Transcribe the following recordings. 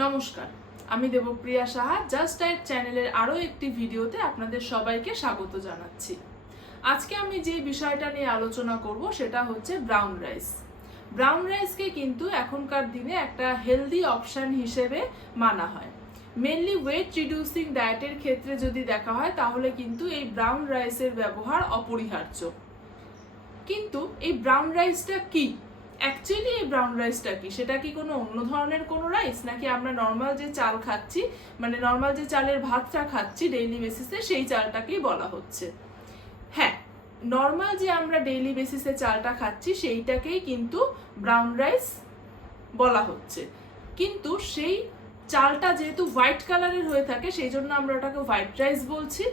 নমস্কার। আমি Debapriya Saha just diet চ্যানেলের আরও একটি ভিডিওতে আপনাদের সবাইকে স্বাগত জানাচ্ছি। আজকে আমি যে বিষয়টা নিয়ে আলোচনা করব সেটা হচ্ছে ব্রাউন রাইস। ব্রাউন রাইসকে কিন্তু এখনকার দিনে একটা হেলদি অপশান হিসেবে মানা হয়। মেনলি ওয়েট রিডিউসিং ডায়েটের ক্ষেত্রে যদি দেখা হয়, তাহলে কিন্তু এই ব্রাউন রাইসের ব্যবহার অপরিহার্য। কিন্তু এই ব্রাউন রাইসটা কি? অ্যাকচুয়ালি এই ব্রাউন রাইসটা কি? সেটা কি কোনো অন্য ধরনের কোনো রাইস নাকি আমরা নর্মাল যে চাল খাচ্ছি মানে নর্মাল যে চালের ভাতটা খাচ্ছি ডেইলি বেসিসে সেই চালটাকেই বলা হচ্ছে। হ্যাঁ নর্মাল যে আমরা ডেইলি বেসিসে চালটা খাচ্ছি, সেইটাকেই কিন্তু ব্রাউন রাইস বলা হচ্ছে। কিন্তু সেই চালটা যেহেতু হোয়াইট কালারের হয়ে থাকে, সেই জন্য আমরা ওটাকে হোয়াইট রাইস বলছি।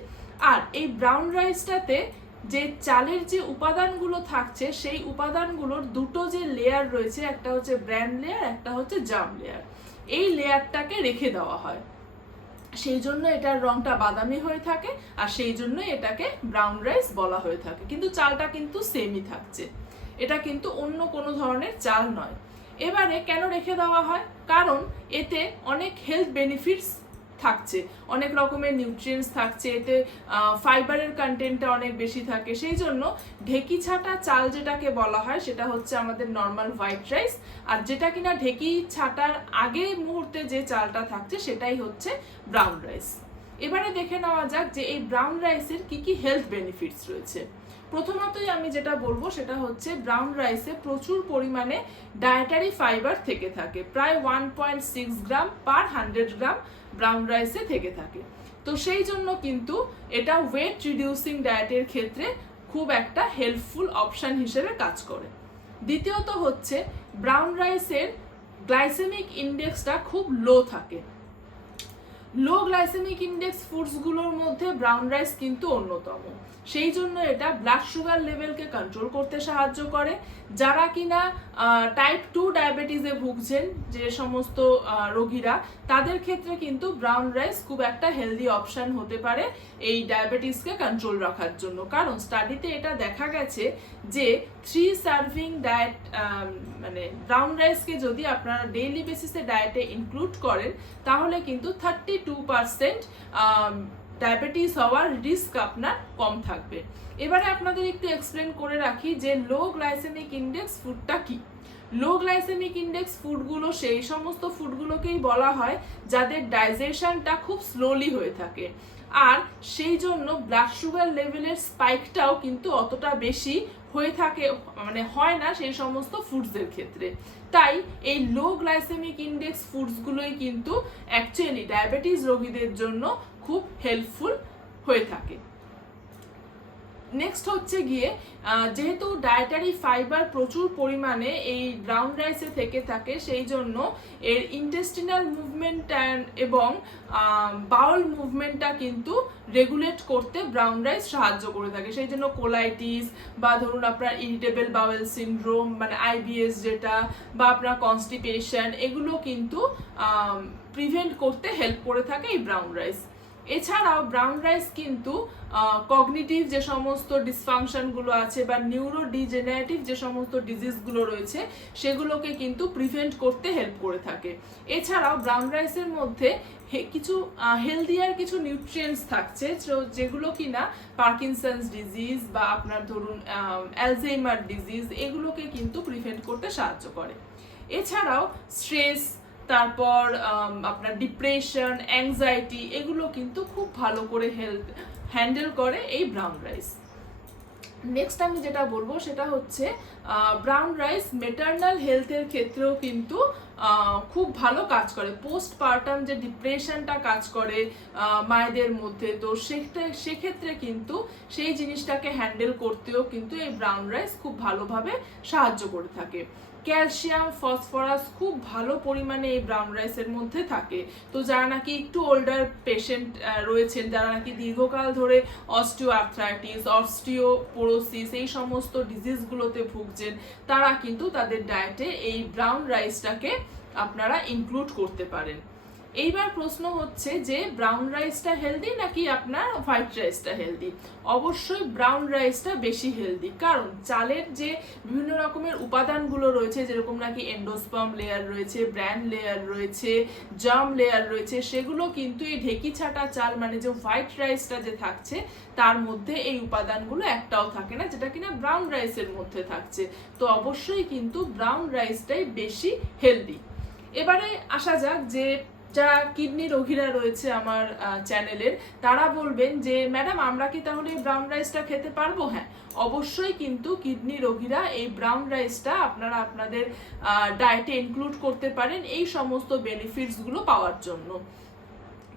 আর এই ব্রাউন রাইসটাতে যে চালের যে উপাদানগুলো থাকছে, সেই উপাদানগুলোর দুটো যে লেয়ার রয়েছে, একটা হচ্ছে ব্র্যান্ড লেয়ার একটা হচ্ছে জাম লেয়ার এই লেয়ারটাকে রেখে দেওয়া হয়। সেই জন্য এটার রংটা বাদামি হয়ে থাকে, আর সেই জন্য এটাকে ব্রাউন রাইস বলা হয়ে থাকে। কিন্তু চালটা কিন্তু সেমই থাকছে। এটা কিন্তু অন্য কোনো ধরনের চাল নয়। এবারে কেন রেখে দেওয়া হয়? কারণ এতে অনেক হেলথ বেনিফিটস থাকছে। অনেক রকমের নিউট্রিয়েন্টস থাকছে, এতে ফাইবারের কন্টেন্টটা অনেক বেশি থাকে। সেই জন্য ঢেকি ছাটা চাল যেটাকে বলা হয়, সেটা হচ্ছে আমাদের নর্মাল হোয়াইট রাইস আর যেটা কিনা ঢেকি ছাটার আগে মুহূর্তে যে চালটা থাকছে, সেটাই হচ্ছে ব্রাউন রাইস এবারে দেখে নেওয়া যাক যে এই ব্রাউন রাইসের কি কি হেলথ বেনিফিটস রয়েছে। প্রথমতই আমি যেটা বলব সেটা হচ্ছে ব্রাউন রাইসে প্রচুর পরিমাণে ডায়েটারি ফাইবার থেকে থাকে। প্রায় one point six gram per hundred gram brown রাইসে থেকে থাকে। তো সেই জন্য কিন্তু এটা ওয়েট রিডিউসিং ডায়েটের ক্ষেত্রে খুব একটা হেল্পফুল অপশান হিসেবে কাজ করে। দ্বিতীয়ত হচ্ছে ব্রাউন রাইসের গ্লাইসেমিক ইন্ডেক্সটা খুব লো থাকে। লো গ্লাইসেমিক ইন্ডেক্স ফুডসগুলোর মধ্যে ব্রাউন রাইস কিন্তু অন্যতম। সেই জন্য এটা ব্লাড সুগার লেভেলকে কন্ট্রোল করতে সাহায্য করে। যারা কিনা টাইপ টু ডায়াবেটিসে ভুগছেন, যে সমস্ত রোগীরা, তাদের ক্ষেত্রে কিন্তু ব্রাউন রাইস খুব একটা হেলদি অপশন হতে পারে এই ডায়াবেটিসকে কন্ট্রোল রাখার জন্য। কারণ স্টাডিতে এটা দেখা গেছে যে থ্রি সার্ভিং ডায়েট মানে ব্রাউন রাইসকে যদি আপনারা ডেইলি বেসিসে ডায়েটে ইনক্লুড করেন, তাহলে কিন্তু থার্টি টু পার্সেন্ট ডায়াবেটিস হওয়ার রিস্ক আপনার কম থাকবে। এবারে আপনাদের একটু এক্সপ্লেন করে রাখি যে লো গ্লাইসেমিক ইন্ডেক্স ফুডটা কী। লো গ্লাইসেমিক ইন্ডেক্স ফুডগুলো সেই সমস্ত ফুডগুলোকেই বলা হয় যাদের ডাইজেশনটা খুব স্লোলি হয়ে থাকে। আর সেই জন্য ব্লাড সুগার লেভেলের স্পাইকটাও কিন্তু অতটা বেশি হয়ে থাকে মানে হয় না সেই সমস্ত ফুডসের ক্ষেত্রে। তাই এই লো গ্লাইসেমিক ইন্ডেক্স ফুডসগুলোই কিন্তু অ্যাকচুয়ালি ডায়াবেটিস রোগীদের জন্য খুব হেল্পফুল হয়ে থাকে। নেক্সট হচ্ছে গিয়ে যেহেতু ডায়েটারি ফাইবার প্রচুর পরিমাণে এই ব্রাউন রাইসে থেকে থাকে, সেই জন্য এর ইন্টেস্টিনাল মুভমেন্ট এবং বাউল মুভমেন্টটা কিন্তু রেগুলেট করতে ব্রাউন রাইস সাহায্য করে থাকে। সেই জন্য কোলাইটিস বা ধরুন আপনার ইরিটেবল বাউল সিনড্রোম মানে আইবিএস যেটা, বা আপনার কনস্টিপেশন এগুলো কিন্তু প্রিভেন্ট করতে হেল্প করে থাকে এই ব্রাউন রাইস এছাড়াও ব্রাউন রাইস কিন্তু কগনিটিভ যে সমস্ত ডিসফাংশনগুলো আছে বা নিউরো ডিজেনারেটিভ যে সমস্ত ডিজিজগুলো রয়েছে, সেগুলোকে কিন্তু প্রিভেন্ট করতে হেল্প করে থাকে। এছাড়াও ব্রাউন রাইসের মধ্যে কিছু হেলদিয়ার কিছু নিউট্রিয়েন্টস থাকছে যেগুলো কিনা পার্কিনসন্স ডিজিজ বা আপনার ধরুন অ্যালজেইমার ডিজিজ এগুলোকে কিন্তু প্রিভেন্ট করতে সাহায্য করে। এছাড়াও স্ট্রেস তারপর আপনার ডিপ্রেশন অ্যাংজাইটি এগুলো কিন্তু খুব ভালো করে হেলথ হ্যান্ডেল করে এই ব্রাউন রাইস নেক্সট আমি যেটা বলব সেটা হচ্ছে ব্রাউন রাইস মেটার্নাল হেলথের ক্ষেত্রেও কিন্তু খুব ভালো কাজ করে। পোস্ট পার্টাম যে ডিপ্রেশনটা কাজ করে মায়েদের মধ্যে, তো সেক্ষেত্রে কিন্তু সেই জিনিসটাকে হ্যান্ডেল করতেও কিন্তু এই ব্রাউন রাইস খুব ভালোভাবে সাহায্য করে থাকে। ক্যালসিয়াম ফসফরাস খুব ভালো পরিমাণে এই ব্রাউন রাইসের মধ্যে থাকে। তো যারা নাকি একটু ওল্ডার পেশেন্ট রয়েছেন, যারা নাকি দীর্ঘকাল ধরে অস্টিও আর্থ্রাইটিস অস্টিওপোরোসিস এই সমস্ত ডিজিজগুলোতে ভুগছেন, তারা কিন্তু তাদের ডায়েটে এই ব্রাউন রাইসটাকে আপনারা ইনক্লুড করতে পারেন। এইবার প্রশ্ন হচ্ছে যে ব্রাউন রাইসটা হেলদি নাকি আপনার হোয়াইট রাইসটা হেলদি অবশ্যই ব্রাউন রাইসটা বেশি হেলদি কারণ চালের যে বিভিন্ন রকমের উপাদানগুলো রয়েছে, যেরকম নাকি এন্ডোস্পাম লেয়ার রয়েছে ব্র্যান্ড লেয়ার রয়েছে জাম লেয়ার রয়েছে, সেগুলো কিন্তু এই ঢেকি ছাটা চাল মানে যে হোয়াইট রাইসটা যে থাকছে, তার মধ্যে এই উপাদানগুলো একটাও থাকে না, যেটা কিনা ব্রাউন রাইসের মধ্যে থাকছে। তো অবশ্যই কিন্তু ব্রাউন রাইসটাই বেশি হেলদি এবারে আসা যাক যে যারা কিডনি রোগীরা রয়েছে আমার চ্যানেলের, তারা বলবেন যে, ম্যাডাম, আমরা কি তাহলে ব্রাউন রাইসটা খেতে পারব? হ্যাঁ অবশ্যই কিন্তু কিডনি রোগীরা এই ব্রাউন রাইসটা আপনারা আপনাদের ডায়েটে ইনক্লুড করতে পারেন এই সমস্ত বেনিফিটসগুলো পাওয়ার জন্য।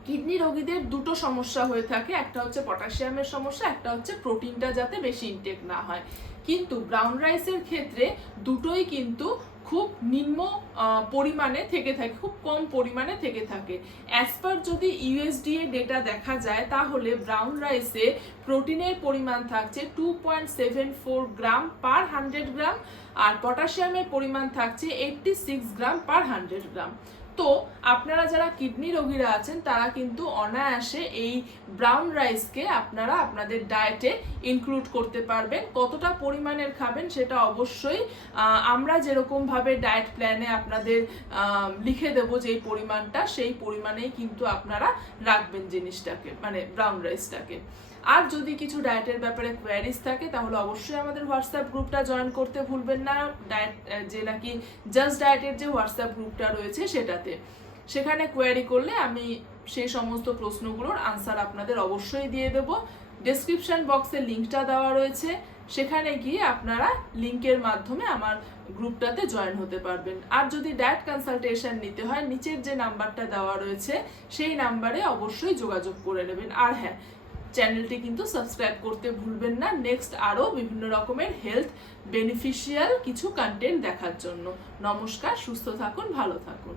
কিডনি রোগীদের দুটো সমস্যা হয়ে থাকে, একটা হচ্ছে পটাশিয়ামের সমস্যা, একটা হচ্ছে প্রোটিনটা যাতে বেশি ইনটেক না হয়। কিন্তু ব্রাউন রাইসের ক্ষেত্রে দুটোই কিন্তু খুব নিম্ন পরিমাণে থেকে থাকে, খুব কম পরিমাণে থেকে থাকে। অ্যাজ পার যদি ইউএসডিএ ডেটা দেখা যায়, তাহলে ব্রাউন রাইসে প্রোটিনের পরিমাণ থাকছে two point seven four gram per hundred gram আর পটাশিয়ামের পরিমাণ থাকছে eighty six gram per hundred gram তো আপনারা যারা কিডনি রোগীরা আছেন, তারা কিন্তু অনায়াসে এই ব্রাউন রাইসকে আপনারা আপনাদের ডায়েটে ইনক্লুড করতে পারবেন। কতটা পরিমাণের খাবেন সেটা অবশ্যই আমরা যেরকমভাবে ডায়েট প্ল্যানে আপনাদের লিখে দেবো যেই পরিমাণটা, সেই পরিমাণেই কিন্তু আপনারা রাখবেন জিনিসটাকে মানে ব্রাউন রাইসটাকে আর যদি কিছু ডায়েটের ব্যাপারে কোয়ারিজ থাকে, তাহলে অবশ্যই আমাদের হোয়াটসঅ্যাপ গ্রুপটা জয়েন করতে ভুলবেন না। ডায়েট যে নাকি জাস্ট ডায়েটের যে হোয়াটসঅ্যাপ গ্রুপটা রয়েছে সেটাতে। সেখানে কোয়ারি করলে আমি সেই সমস্ত প্রশ্নগুলোর আনসার আপনাদের অবশ্যই দিয়ে দেব। ডেসক্রিপশন বক্সে লিঙ্কটা দেওয়া রয়েছে। সেখানে গিয়ে আপনারা লিঙ্কের মাধ্যমে আমার গ্রুপটাতে জয়েন হতে পারবেন। আর যদি ডায়েট কনসালটেশন নিতে হয়, নিচের যে নাম্বারটা দেওয়া রয়েছে, সেই নাম্বারে অবশ্যই যোগাযোগ করে নেবেন। আর হ্যাঁ চ্যানেলটি কিন্তু সাবস্ক্রাইব করতে ভুলবেন না। নেক্সট আরও বিভিন্ন রকমের হেলথ বেনিফিশিয়াল কিছু কন্টেন্ট দেখার জন্য। নমস্কার, সুস্থ থাকুন, ভালো থাকুন।